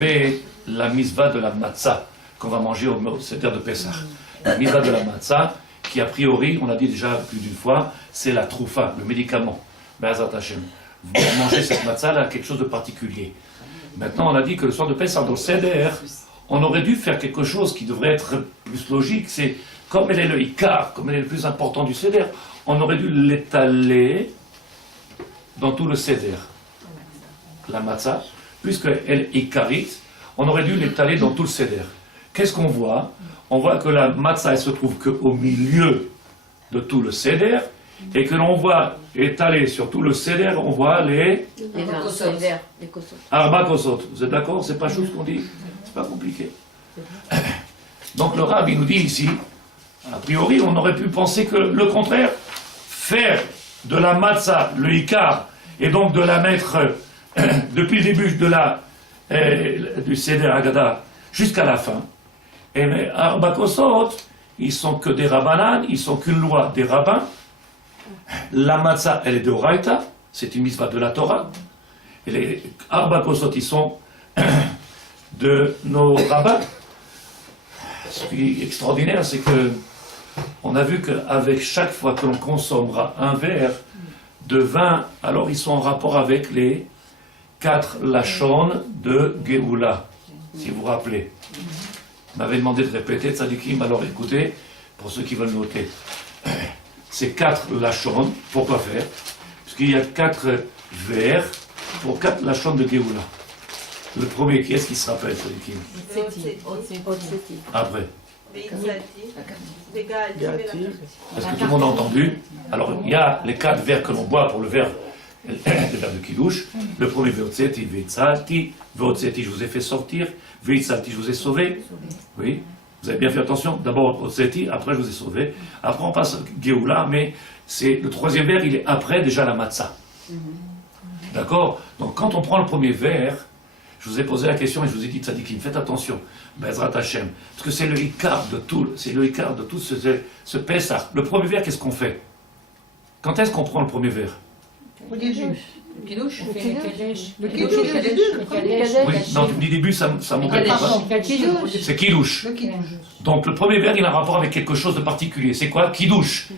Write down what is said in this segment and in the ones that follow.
Et la misva de la matzah qu'on va manger au Seder de Pessah. La misva de la matzah, qui a priori, on l'a dit déjà plus d'une fois, c'est la troufa, le médicament. Be'ezrat Hashem. Vous mangez cette matzah là, quelque chose de particulier. Maintenant, on a dit que le soir de Pessah, dans le Seder, on aurait dû faire quelque chose qui devrait être plus logique. C'est comme elle est le ikar, comme elle est le plus important du Seder, on aurait dû l'étaler dans tout le Seder. La matzah, puisqu'elle est ikarite, on aurait dû l'étaler dans tout le Seder. Qu'est-ce qu'on voit? On voit que la matzah, elle se trouve qu'au milieu de tout le Seder, et que l'on voit étaler sur tout le Seder, on voit les Arba Kosot. Vous êtes d'accord? C'est pas chose qu'on dit? C'est pas compliqué. Donc le Rav, il nous dit ici, a priori, on aurait pu penser que le contraire, faire de la matzah le ikar, et donc de la mettre depuis le début du Seder Haggadah jusqu'à la fin. Et les Arba Kosot, ils sont que des rabbanan, ils sont qu'une loi des rabbins. La matzah, elle est de Oraita, c'est une mitzvah de la Torah. Et les Arba Kosot, ils sont de nos rabbins. Ce qui est extraordinaire, c'est que on a vu qu'avec chaque fois que l'on consommera un verre de vin, alors ils sont en rapport avec les 4 lachon de Géoula, si vous vous rappelez. On m'avait demandé de répéter Tzadikim, alors écoutez, pour ceux qui veulent noter. Ces 4 lachon, pourquoi faire? Parce qu'il y a 4 vers pour 4 lachon de Géoula. Le premier, qui est-ce qui se rappelle, Tzadikim? Après. Est-ce que tout le monde a entendu? Alors, il y a les 4 vers que l'on boit pour le verre de Kiddush. Le premier, Veotzeti, Veitzalti. Veotzeti, je vous ai fait sortir. Veitzalti, je vous ai sauvé. Oui, vous avez bien fait attention. D'abord, Otzeti, après, je vous ai sauvé. Après, on passe à Géoula, mais c'est le troisième vers, il est après déjà la matzah. D'accord? Donc, quand on prend le premier vers, je vous ai posé la question et je vous ai dit, Tzadikim, faites attention, Be'ezrat Hashem, parce que c'est le ikar de tout, ce Pessah. Le premier vers, qu'est-ce qu'on fait? Quand est-ce qu'on prend le premier vers? Au début. Le kidouche, le kidouche. Oui, non, tu me dis début, ça m'embête pas. C'est kidouche. Donc le premier vers, il a un rapport avec quelque chose de particulier. C'est quoi? Kidouche.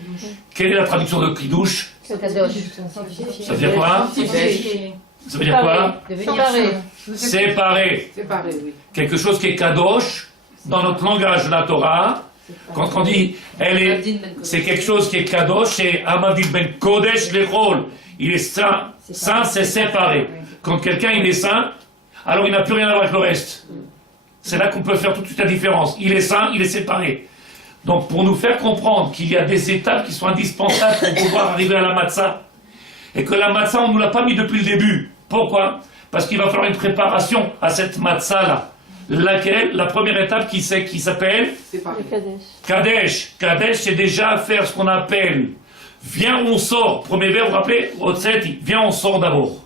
Quelle est la traduction de kidouche? Ça veut dire quoi? Ça veut dire quoi? Séparé. Oui. Quelque chose qui est kadosh, dans notre langage de la Torah, quand on dit, c'est quelque chose qui est kadosh, c'est Amadid ben Kodesh Lechol. Il est saint, saint c'est séparé. Quand quelqu'un il est saint, alors il n'a plus rien à voir avec le reste. C'est là qu'on peut faire toute la différence. Il est saint, il est séparé. Donc pour nous faire comprendre qu'il y a des étapes qui sont indispensables pour pouvoir arriver à la matzah, et que la matzah, on ne nous l'a pas mis depuis le début. Pourquoi? Parce qu'il va falloir une préparation à cette matzah-là. Laquelle? La première étape qui s'appelle Kadesh. Kadesh, c'est déjà faire ce qu'on appelle viens, on sort. Premier vers, vous vous rappelez? Otseti. Viens, on sort d'abord.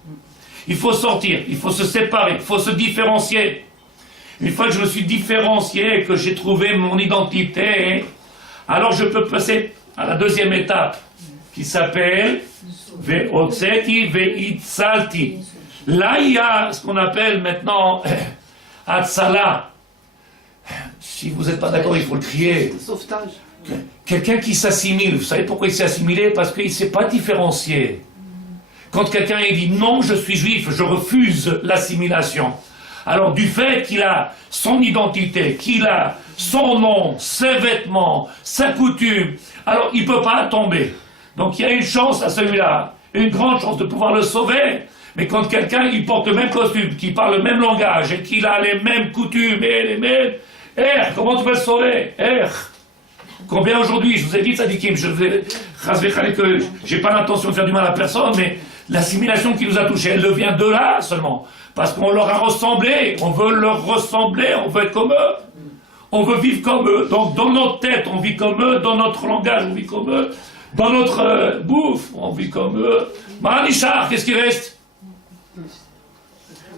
Il faut sortir, il faut se séparer, il faut se différencier. Une fois que je me suis différencié et que j'ai trouvé mon identité, alors je peux passer à la deuxième étape qui s'appelle Ve'otseti ve'itzalti. Là, il y a ce qu'on appelle maintenant Hatzala. Si vous n'êtes pas d'accord, il faut le crier. Sauvetage. Quelqu'un qui s'assimile, vous savez pourquoi il s'est assimilé? Parce qu'il ne s'est pas différencié. Quand quelqu'un dit non, je suis juif, je refuse l'assimilation. Alors du fait qu'il a son identité, qu'il a son nom, ses vêtements, sa coutume, alors il ne peut pas tomber. Donc il y a une chance à celui-là, une grande chance de pouvoir le sauver. Mais quand quelqu'un il porte le même costume, qui parle le même langage et qu'il a les mêmes coutumes et les mêmes... comment tu peux le sauver? Combien aujourd'hui, je vous ai dit, Tzadikim, je n'ai pas l'intention de faire du mal à personne, mais l'assimilation qui nous a touchés, elle vient de là seulement. Parce qu'on leur a ressemblé, on veut leur ressembler, on veut être comme eux. On veut vivre comme eux. Donc dans notre tête, on vit comme eux, dans notre langage, on vit comme eux, dans notre bouffe, on vit comme eux. Manichar, qu'est-ce qui reste?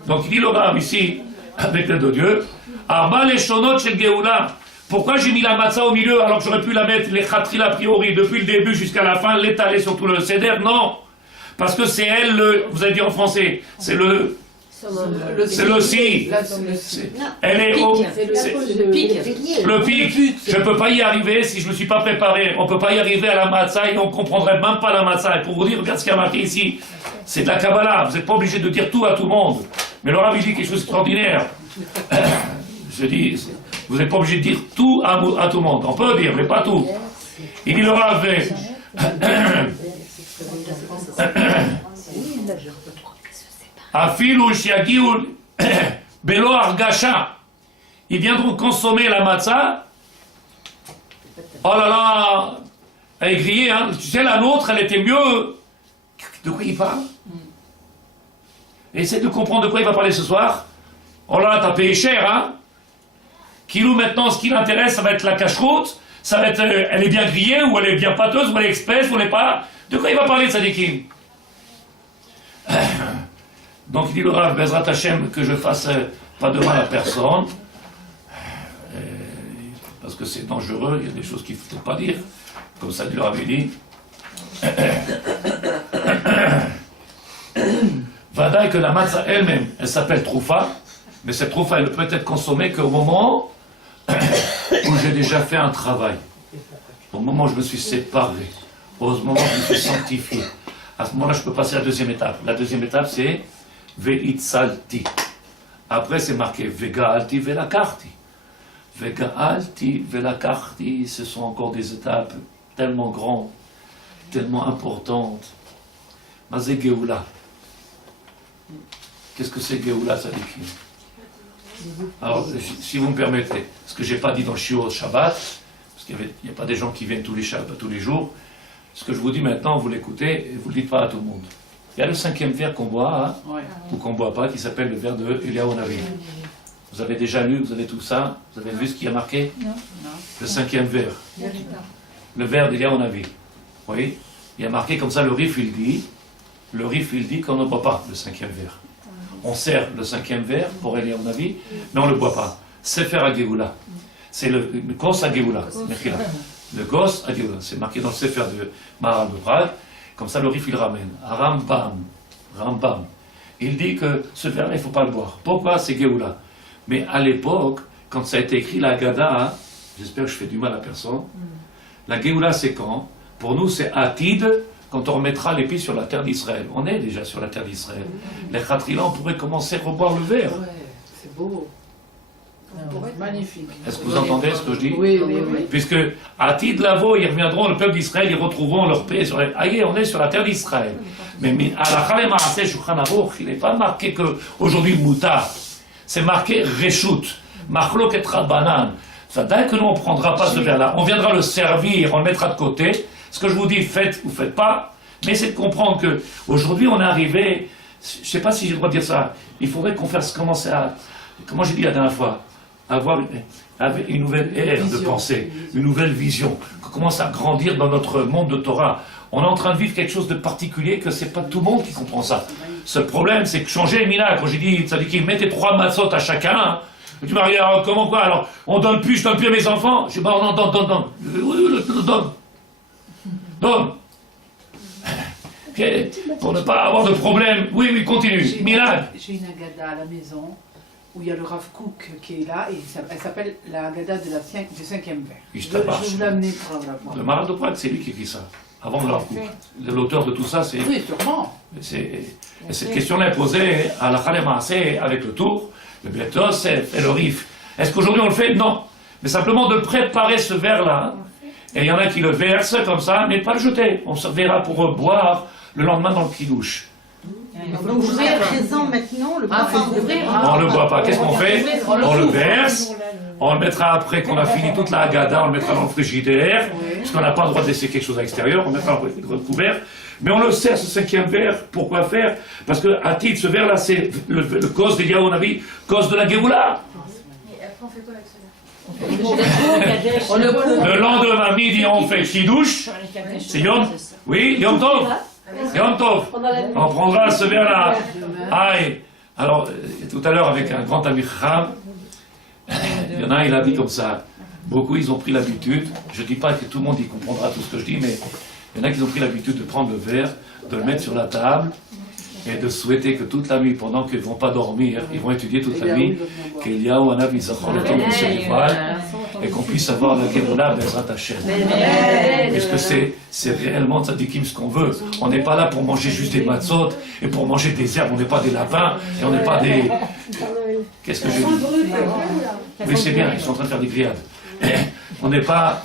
Donc il dit le Rav ici, avec l'aide de Dieu, Arba les shonot shel Géoula. Pourquoi j'ai mis la matzah au milieu alors que j'aurais pu la mettre, les khatril a priori, depuis le début jusqu'à la fin, l'étaler sur tout le seder? Non. Parce que c'est elle, vous avez dit en français, c'est le C'est le si. Elle est au... Le pic. Je ne peux pas y arriver si je ne me suis pas préparé. On ne peut pas y arriver à la matzah et on ne comprendrait même pas la matzah. Et pour vous dire, regarde ce qu'il y a marqué ici. C'est de la Kabbalah. Vous n'êtes pas obligé de dire tout à tout le monde. Mais le Rav, il dit quelque chose d'extraordinaire. Je dis, vous n'êtes pas obligé de dire tout à tout le monde. On peut dire, mais pas tout. Il dit le Rav, Afilu shiagiu belo argasha. Ils viendront consommer la matzah. Oh là là, elle est grillée, hein. Tu sais, la nôtre, elle était mieux. De quoi il parle? Essaie de comprendre de quoi il va parler ce soir. Oh là là, t'as payé cher, hein. Kilou, maintenant, ce qui l'intéresse, ça va être la cache-route. Ça va être, elle est bien grillée, ou elle est bien pâteuse, ou elle est express, ou elle n'est pas. De quoi il va parler, Tzadikim? Donc il dit le Rav Bezrat Hashem que je fasse pas de mal à personne, parce que c'est dangereux, il y a des choses qu'il ne faut pas dire, comme ça le Rav dit. Vadaï que la matzah elle-même, elle s'appelle troufa, mais cette troufa elle ne peut être consommée qu'au moment où j'ai déjà fait un travail, au moment où je me suis séparé, au moment où je me suis sanctifié. À ce moment-là, je peux passer à la deuxième étape. La deuxième étape, c'est Ve'itzalti. Après, c'est marqué Vega'alti Velakarti. Vega'alti Velakarti, ce sont encore des étapes tellement grandes, tellement importantes. Mazé Geoula. Qu'est-ce que c'est Geoula, ça dit? Alors, si vous me permettez, ce que je n'ai pas dit dans le Shiur Shabbat, parce qu'il n'y a pas des gens qui viennent tous les jours, ce que je vous dis maintenant, vous l'écoutez et vous ne le dites pas à tout le monde. Il y a le 5e verre qu'on boit, hein, ou qu'on ne boit pas, qui s'appelle le verre de Eliyahu Navi. Vous avez déjà lu, vous avez tout ça, vous avez vu ce qui a marqué? Non. Le 5e verre. Le verre d'Eliyahu Navi. Vous voyez? Il y a marqué comme ça, le Rif il dit qu'on ne boit pas le 5e verre. On sert le 5e verre pour Eliyahu Navi, mais on ne le boit pas. Sefer HaGeoula. C'est le Kos HaGeoula. Le Gos HaGeoula. C'est marqué dans le Sefer de Maharal de Prague. Comme ça, le Rif il ramène. Rambam. Il dit que ce verre-là, il ne faut pas le boire. Pourquoi? C'est Geoula. Mais à l'époque, quand ça a été écrit, la Haggadah, hein, j'espère que je fais du mal à personne, la Geoula, c'est quand? Pour nous, c'est Atid, quand on remettra les pieds sur la terre d'Israël. On est déjà sur la terre d'Israël. Les Khatrila, on pourrait commencer à reboire le verre. Ouais, c'est beau. Magnifique. Est-ce que vous entendez ce que je dis? Oui. Puisque à Tid Lavo, ils reviendront, le peuple d'Israël, ils retrouveront leur paix sur les... Aïe, on est sur la terre d'Israël. Mais à la Chalem Maaseh Shulchan Aruch, il n'est pas marqué qu'aujourd'hui Moutar. C'est marqué Reshut, Machloket Rabbanan. Ça dès que nous on ne prendra pas ce verre-là, on viendra le servir, on le mettra de côté. Ce que je vous dis, faites ou faites pas, mais c'est de comprendre que aujourd'hui on est arrivé, je ne sais pas si j'ai le droit de dire ça, il faudrait qu'on fasse commencer à, comment j'ai dit la dernière fois, avoir une nouvelle ère de pensée, une nouvelle vision, qu'on commence à grandir dans notre monde de Torah. On est en train de vivre quelque chose de particulier que c'est pas tout le monde qui comprend ça. Ce problème, c'est que changer Mina, quand j'ai dit, ça dit qu'il mettait 3 matzot à chacun, tu m'as dit, alors, comment quoi? Alors, on donne plus, je donne plus à mes enfants? Je dis, bon, non, donne. Okay. Pour ne pas avoir de problème. Oui, continue. Milad. J'ai une Haggadah à la maison où il y a le Rav Kook qui est là et elle s'appelle la Haggadah du 5e verre. Je vais vous l'amener pour la voir. Le Maharal de Prague, c'est lui qui écrit ça. Avant le Rav Kook. L'auteur de tout ça, c'est. Oui, sûrement. Et cette question-là est posée à la Chalem Maaseh avec le tour, le Beit Yosef et le Rif. Est-ce qu'aujourd'hui on le fait? Non. Mais simplement de préparer ce verre-là. Et il y en a qui le versent comme ça, mais pas le jeter. On se verra pour boire le lendemain dans le kidouche. Donc vous êtes présent maintenant, le bois on ne le boit pas. Qu'est-ce qu'on fait? On le verse. On le mettra après qu'on a fini toute la Haggadah, on le mettra dans le frigidaire, puisqu'on n'a pas le droit de laisser quelque chose à l'extérieur, on le mettra dans le couvert. Mais on le sert, ce 5e verre. Pourquoi faire? Parce que à titre, ce verre-là, c'est le cause des Eliyahu Navi, cause de la Géoula. Et après, on fait quoi avec ce verre? Le lendemain midi, on fait Kidouche. C'est Yom? Oui, Yom Tov. Yom Tov. On prendra ce verre-là. Aïe. Alors, tout à l'heure, avec un grand ami Cham, il y en a, il a dit comme ça. Beaucoup, ils ont pris l'habitude. Je ne dis pas que tout le monde y comprendra tout ce que je dis, mais il y en a qui ont pris l'habitude de prendre le verre, de le mettre sur la table, et de souhaiter que toute la nuit, pendant qu'ils ne vont pas dormir, ils vont étudier toute la nuit, qu'il y a un avis, ça prend le temps qu'on se dévoile, et qu'on puisse avoir la Géoula Bezrat Hashem. Puisque c'est réellement tzadikim ce qu'on veut. On n'est pas là pour manger juste des matzot et pour manger des herbes, on n'est pas des lapins et on n'est pas des... Qu'est-ce que je dis? Oui, c'est bien, ils sont en train de faire des grillades. On n'est pas...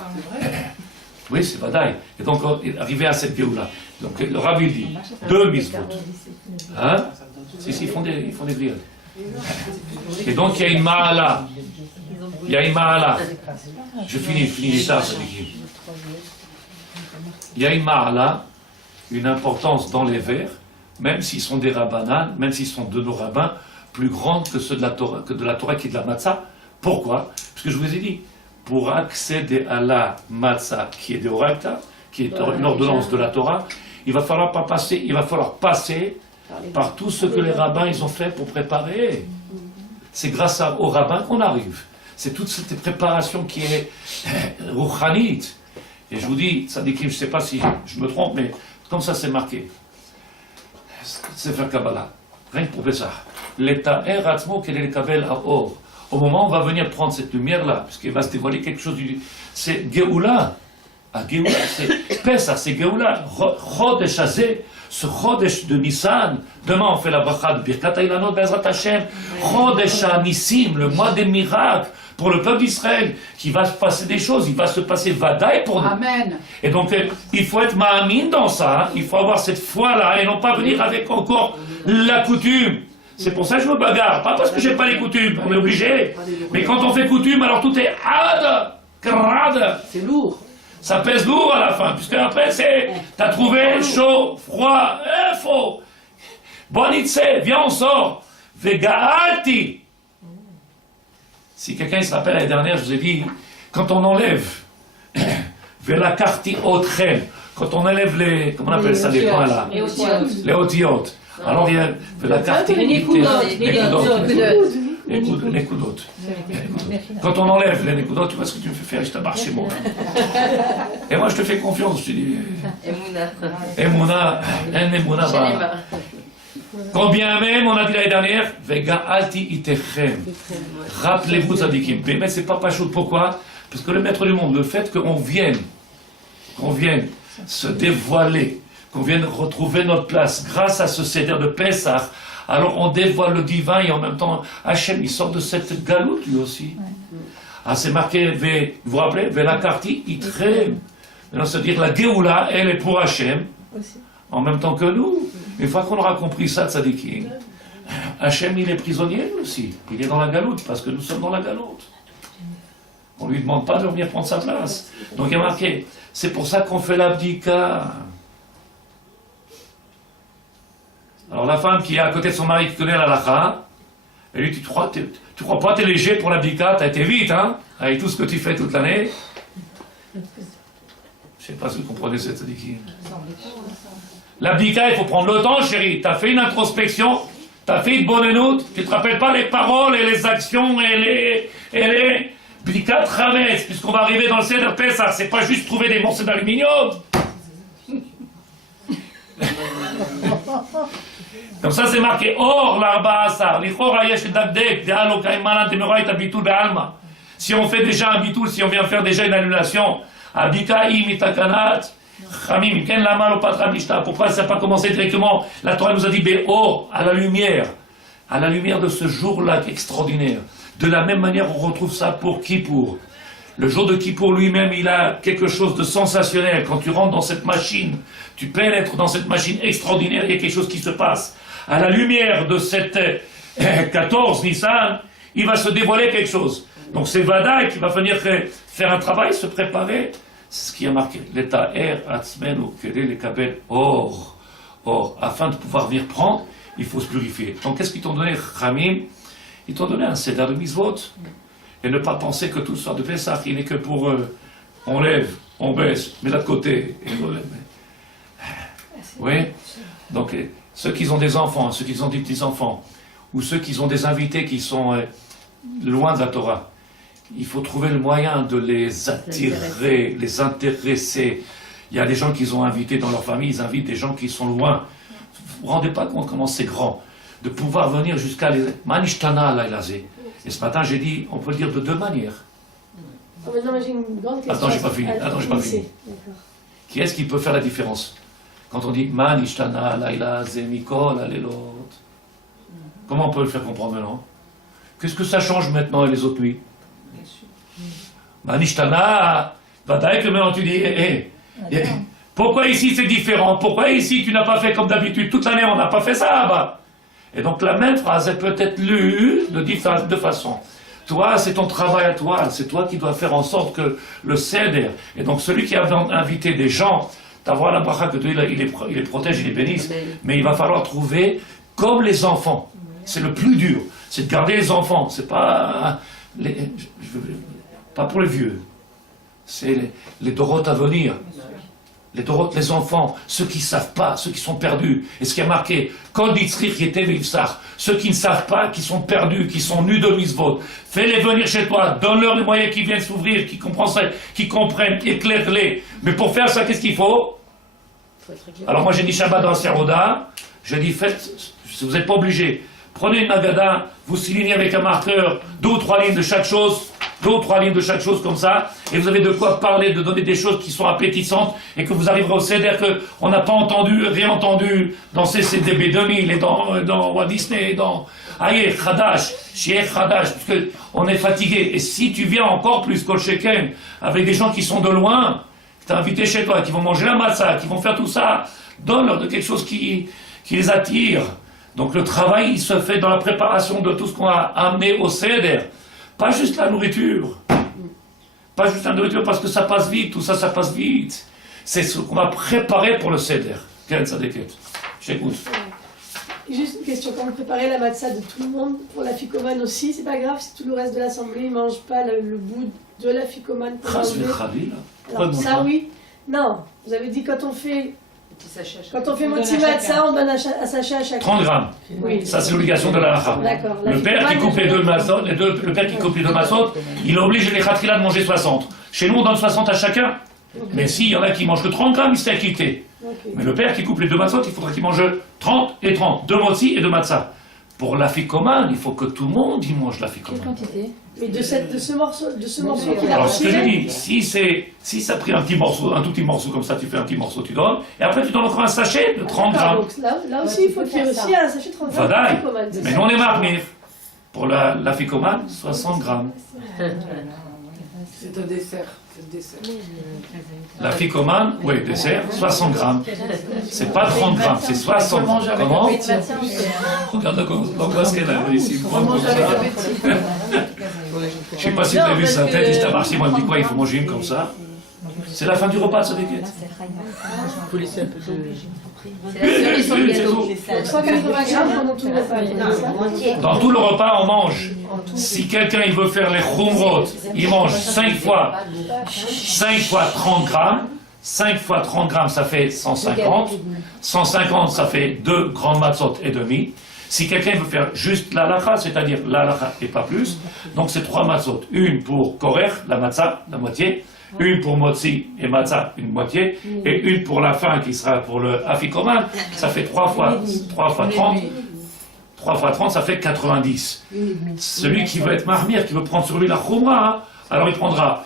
Oui, c'est badaï. Et donc, arrivé à cette Géoula. Donc, le Rabbi dit, 2 mitzvot. Hein? Si, ils font des grillades. Et donc, il y a une ma'ala. Il y a une ma'ala. Je finis l'état, ça dit. Il y a une ma'ala, une importance dans les vers, même s'ils sont des rabbanan, même s'ils sont de nos rabbins, plus grande que ceux de la Torah qui est de la matzah. Pourquoi? Parce que je vous ai dit, pour accéder à la matzah qui est de Horaïta, qui est une ordonnance de la Torah, il va falloir passer par tout ce que les rabbins ils ont fait pour préparer. C'est grâce aux rabbins qu'on arrive. C'est toute cette préparation qui est rouchanite. Et je vous dis, tzadikim, je ne sais pas si je me trompe, mais comme ça c'est marqué. C'est faire Kabbalah. Rien que pour ça. L'état est ratzmo qu'elle est le kabel à or. Au moment où on va venir prendre cette lumière-là, puisqu'il va se dévoiler quelque chose c'est Géoula. Ah, Géoula, c'est Pesach, c'est Géoula. Chodesh Hazé, ce Chodesh de Nissan. Demain, on fait la bracha de Birkat Hailanot Bezrat Hashem. Chodesh Nissim, le mois des miracles pour le peuple d'Israël, qui va se passer des choses, il va se passer Vadaï pour nous. Amen. Et donc, il faut être ma'amin dans ça, il faut avoir cette foi-là, et non pas venir avec encore la coutume. C'est pour ça que je me bagarre, pas parce que j'ai pas les coutumes, on est obligé. Mais quand on fait coutume, alors tout est ad, crade. C'est lourd. Ça pèse lourd à la fin, puisque après t'as trouvé chaud, froid, faux. Bonitse, viens on sort. Vegaalti. Si quelqu'un se rappelle l'année dernière, je vous ai dit, quand on enlève Velakarti Otrem, quand on enlève les, comment on appelle ça, les points là, les otiotes. Alors il y a Velakarti les Nekudotes. Quand on enlève les Nekudotes, tu vois ce que tu me fais faire, je t'abarre chez moi. Et moi je te fais confiance, je te dis. Emouna, bah. Combien même, on a dit l'année dernière, Vega alti itechem. Rappelez-vous, tzadikim. Mais c'est pas chaud. Pourquoi? Parce que le maître du monde, le fait qu'on vienne se dévoiler, qu'on vienne retrouver notre place grâce à ce Seder de Pessah, alors on dévoile le divin et en même temps, Hachem, il sort de cette galoute lui aussi. Ah, c'est marqué, vous vous rappelez, Velakarti itechem. Maintenant, c'est-à-dire la Géoula, elle est pour Hachem, en même temps que nous. Une fois qu'on aura compris ça, tzadikim, Hachem, il est prisonnier lui aussi. Il est dans la galoute, parce que nous sommes dans la galoute. On ne lui demande pas de venir prendre sa place. Donc il y a marqué, c'est pour ça qu'on fait l'abdika. Alors la femme qui est à côté de son mari qui connaît la lacha, elle lui dit, tu crois pas, t'es léger pour l'abdika, t'as été vite, hein, avec tout ce que tu fais toute l'année. Je ne sais pas si vous comprenez cette tzadikim. L'abdika, il faut prendre le temps, chérie. Tu as fait une introspection, tu as fait une bonne énoute, tu ne te rappelles pas les paroles et les actions et les Bdikat Chametz, puisqu'on va arriver dans le Seder Pessah, c'est pas juste trouver des morceaux d'aluminium. Comme ça, c'est marqué Or l'arba asar, lichor ayesh dabdek, de alo kaimanan temeroit abitul be'alma. Si on fait déjà un bitul, si on vient faire déjà une annulation, abdika imitakanat. Pourquoi ça n'a pas commencé directement? La Torah nous a dit Béor, à la lumière de ce jour-là extraordinaire. De la même manière, on retrouve ça pour Kippour. Le jour de Kippour lui-même, il a quelque chose de sensationnel. Quand tu rentres dans cette machine, tu pénètres dans cette machine extraordinaire, il y a quelque chose qui se passe. À la lumière de cette 14 Nissan, il va se dévoiler quelque chose. Donc c'est Vadaï qui va venir faire un travail, se préparer. C'est ce qui a marqué. L'état er atzmenu kedei lekabel or. Or, afin de pouvoir venir prendre, il faut se purifier. Donc, qu'est-ce qu'ils t'ont donné, Chamim? Ils t'ont donné un Seder de mitzvot. Et ne pas penser que tout sort de Pessah, il n'est que pour on lève, on baisse, mais de côté. Et on lève. Oui. Donc, ceux qui ont des enfants, ceux qui ont des petits-enfants, ou ceux qui ont des invités qui sont loin de la Torah, il faut trouver le moyen de les attirer, les intéresser. Il y a des gens qu'ils ont invités dans leur famille, ils invitent des gens qui sont loin. vous rendez pas compte comment c'est grand de pouvoir venir jusqu'à les Manishtana Lailazé. Et ce matin, j'ai dit, on peut le dire de deux manières. Oh, mais non, mais j'ai une grande question. Attends, j'ai pas fini. Attends, j'ai pas fini. D'accord. Qui est-ce qui peut faire la différence? Quand on dit Manishtana Lailazé Mikol Alelot, comment on peut le faire comprendre maintenant? Qu'est-ce que ça change maintenant et les autres nuits? Manishtana, Vadaï que maintenant tu dis, pourquoi ici c'est différent? Pourquoi ici tu n'as pas fait comme d'habitude? Toute l'année on n'a pas fait ça là-bas. Et donc la même phrase est peut-être lue de deux façons. Toi, c'est ton travail à toi, c'est toi qui dois faire en sorte que le Seder, et donc celui qui a invité des gens, d'avoir la bracha que Dieu il les protège, il les bénisse, mais il va falloir trouver comme les enfants. C'est le plus dur, c'est de garder les enfants, c'est pas pas pour les vieux, c'est les Dorotes à venir. Les Dorotes, les enfants, ceux qui ne savent pas, ceux qui sont perdus. Et ce qui a marqué, ceux qui ne savent pas, qui sont perdus, qui sont nus de misvot, fais-les venir chez toi, donne-leur les moyens qui viennent s'ouvrir, qui comprennent, éclaire-les. Mais pour faire ça, qu'est-ce qu'il faut? Alors moi j'ai dit Shabbat dans la Seroda, j'ai dit faites, vous n'êtes pas obligé. Prenez une Agada, vous soulignez avec un marqueur 2 ou 3 lignes de chaque chose, 2 ou 3 lignes de chaque chose comme ça, et vous avez de quoi parler, de donner des choses qui sont appétissantes, et que vous arriverez au Seder qu'on n'a pas entendu, réentendu dans CCDB 2000, et dans Walt Disney, et dans Aïe, Khadash, Shiech Khadash, parce qu'on est fatigué. Et si tu viens encore plus Kol Sheken, avec des gens qui sont de loin, qui t'ont invité chez toi, qui vont manger la matzah, qui vont faire tout ça, donne-leur de quelque chose qui les attire. Donc le travail, il se fait dans la préparation de tout ce qu'on a amené au Seder. Pas juste la nourriture. Pas juste la nourriture parce que ça passe vite, tout ça, ça passe vite. C'est ce qu'on va préparer pour le Seder. Quelle Sadeket? Je t'écoute. Juste une question, quand vous préparez la matzah de tout le monde, pour la ficomane aussi, c'est pas grave si tout le reste de l'assemblée ne mange pas le bout de la ficomane pour manger. Alors ça oui. Non, vous avez dit quand on fait motzi matzah, on donne un sachet à chacun. 30 grammes. Oui. Ça, c'est l'obligation de la halakha. D'accord. Le père qui coupe les deux matzot, le père qui coupe les deux matzot, il oblige les khatrila de manger 60. Chez nous, on donne 60 à chacun. Okay. Mais s'il y en a qui mangent que 30 grammes, il s'est acquitté. Okay. Mais le père qui coupe les deux matzot, il faudrait qu'il mange 30 et 30. 2 motzi et 2 matzah. Pour la ficomane, il faut que tout le monde y mange la ficomane. Quelle quantité? Mais de ce morceau qu'il a Alors ce que je retiré. dis, si ça a pris un petit morceau, un tout petit morceau comme ça, tu fais un petit morceau, tu donnes, et après tu donnes encore un sachet de 30 grammes. Donc là aussi, il faut qu'il y ait aussi un sachet de 30 grammes. Vadaï. de ficomane, c'est Mais ça. nous on est marmir. Pour la ficomane, 60 grammes. C'est un dessert. C'est le dessert. La ficomane, oui, dessert, 60 grammes. C'est pas 30 grammes, c'est 60 grammes. Comment? Regarde l'angoisse qu'elle a ici. Je sais pas si vous avez vu sa tête, il s'est marché, moi il me dit quoi, il faut manger une comme ça. C'est la fin du repas, ça déguette. Il faut laisser un peu de... C'est la cerise sur le gâteau. 180 grammes pendant tout le repas. Dans tout le repas, on mange. Si quelqu'un il veut faire les khumrot, il mange 5 fois 30 grammes. 5 fois 30 grammes, ça fait 150. 150, ça fait 2 grandes matzot et demi. Si quelqu'un veut faire juste la halakha, c'est-à-dire la halakha et pas plus, donc c'est 3 matzot. Une pour korer, la matzah, la moitié. Une pour motzi et matzah, une moitié. Et une pour la fin, qui sera pour le afikoman. Ça fait 3 fois 30. 3 fois 30, ça fait 90. Celui qui veut être marmire, qui veut prendre sur lui la khumra, hein, alors il prendra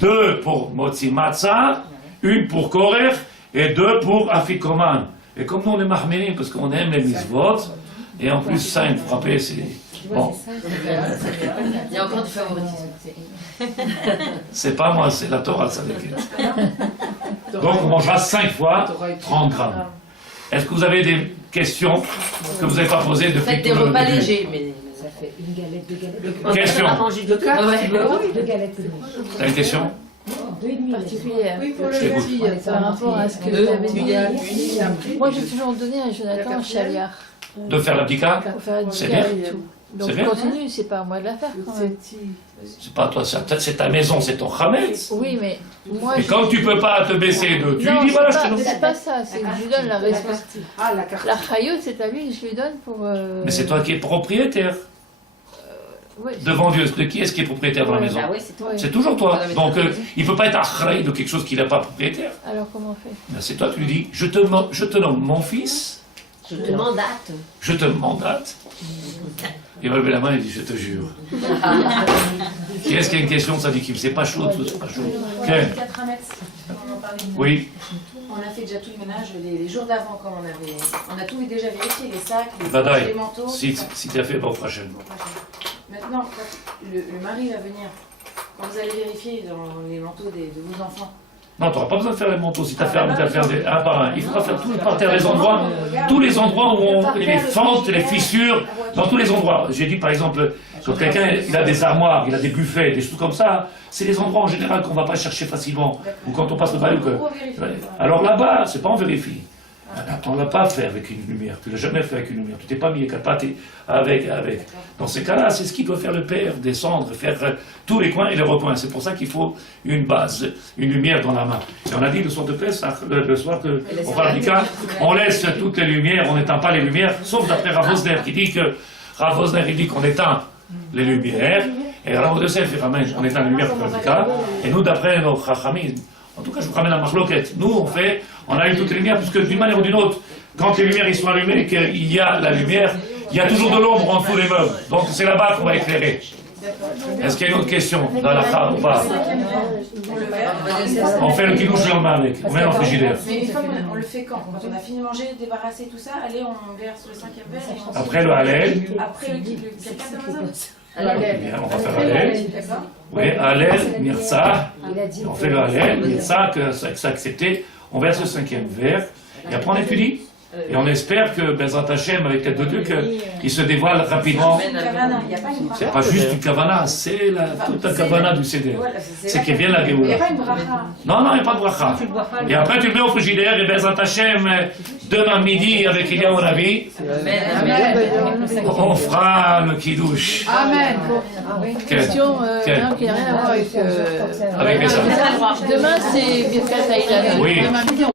2 pour motzi matzah, une pour korer et 2 pour afikoman. Et comme nous on est marmirim, parce qu'on aime les mitzvot, et en plus ça, il faut frapper, c'est... Bon. Il y a encore du favoritisme. C'est pas moi, c'est la Torah, ça déguette. Donc on mangera 5 fois 30 grammes. Est-ce que vous avez des questions que vous n'avez pas posées depuis Faites des tout le repas début? légers, mais... Ça fait une galette, 2 galettes. Question. De 4 Ouais. 2 galettes. T'as une question? 2,5. particulière. Oui, pour le Je t'écoute. petit, Par rapport à ce que Deux, vous avez tu dit. y as une après. Moi, j'ai toujours donné à Jonathan un chaliard De faire l'abdika? pour faire C'est du bien. et tout. Donc C'est bien. continue, c'est pas à moi de la faire quand même. C'est pas toi, c'est ta maison, c'est ton chametz. Oui, mais moi. Et je- quand tu peux pas te baisser de, tu Non, lui dis voilà, je te c'est donne. pas, c'est pas ça, c'est que je lui donne la responsabilité. Ah, la carte. La chayote, c'est à lui que je lui donne pour. Mais c'est toi qui es propriétaire Ouais, devant Dieu. De qui est-ce qui est propriétaire dans la maison? Ah ouais, c'est toi. C'est toujours toi. Ah, mais Donc t'as il peut pas être achraï de quelque chose qu'il n'a pas propriétaire. Alors comment on fait? Ben, c'est toi, tu lui dis je te nomme mon fils Je te mandate. Je te mandate. Il relève la main et dit je te jure. Qui est-ce qui a une question, ça dit qu'il c'est pas chaud, tout, c'est pas chaud. Ken. Oui. On a fait déjà tout le ménage les jours d'avant, comme on a tout déjà vérifié, les sacs, Badaï. les manteaux. Si tu as fait, bon, prochaine. Maintenant, quand le mari va venir, quand vous allez vérifier dans les manteaux de vos enfants. Non, tu n'auras pas besoin de faire les manteaux si tu as fait un par un. Il faudra faire tout le parterre, tous les endroits où on, les fentes, les fissures, dans tous les endroits. J'ai dit par exemple, quand quelqu'un il a des armoires, il a des buffets, des choses comme ça, c'est les endroits en général qu'on ne va pas chercher facilement. Ou quand on passe le balai. Alors là-bas, c'est pas on vérifie. On ne l'a pas fait avec une lumière. Tu ne l'as jamais fait avec une lumière. Tu t'es pas mis avec un pâté avec. Dans ces cas-là, c'est ce qu'il doit faire le père, descendre, faire tous les coins et les recoins. C'est pour ça qu'il faut une base, une lumière dans la main. Et on a dit le soir de Pessah, le soir que on parle du cas, on laisse toutes les lumières, on n'éteint pas les lumières, sauf d'après Rav Osner qui dit que Rav Osner il dit qu'on éteint les lumières. Et alors de ça, on éteint les lumières pour le cas. Et nous, d'après nos chachamim, en tout cas, je vous ramène à Marloquette. Nous, on a eu toutes les lumières, puisque d'une manière ou d'une autre, quand les lumières ils sont allumées et qu'il y a la lumière, il y a toujours de l'ombre en dessous des meubles. Donc c'est là-bas qu'on va éclairer. Est-ce qu'il y a une autre question dans la femme ou pas? On fait le kidouche le lendemain avec. On met dans le frigidaire. Mais une fois on le fait quand on a fini de manger, débarrasser tout ça, allez, on verse le 5e verre et on... Après le halal. Après le quelqu'un de Amazon. On va faire halal. Oui, halal, mirza. On fait le halal, mirza, que ça accepté. On verse le 5e verre. Et après on étudie. Et on espère que Bezrat Hashem, avec l'aide de Dieu, qu'il se dévoile rapidement. C'est pas juste une kavana, c'est toute la kavana du CDR. C'est qu'il vient la Géoula. Il n'y a pas une bracha. Non, il n'y a pas de bracha. Et après, tu le mets au frigidaire et Bezrat Hashem, demain midi, avec Eliyahu Navi, on fera le kidouche. Amen. Question qui n'a rien à voir avec Avec les Demain, c'est Birkat Haïlan. Oui.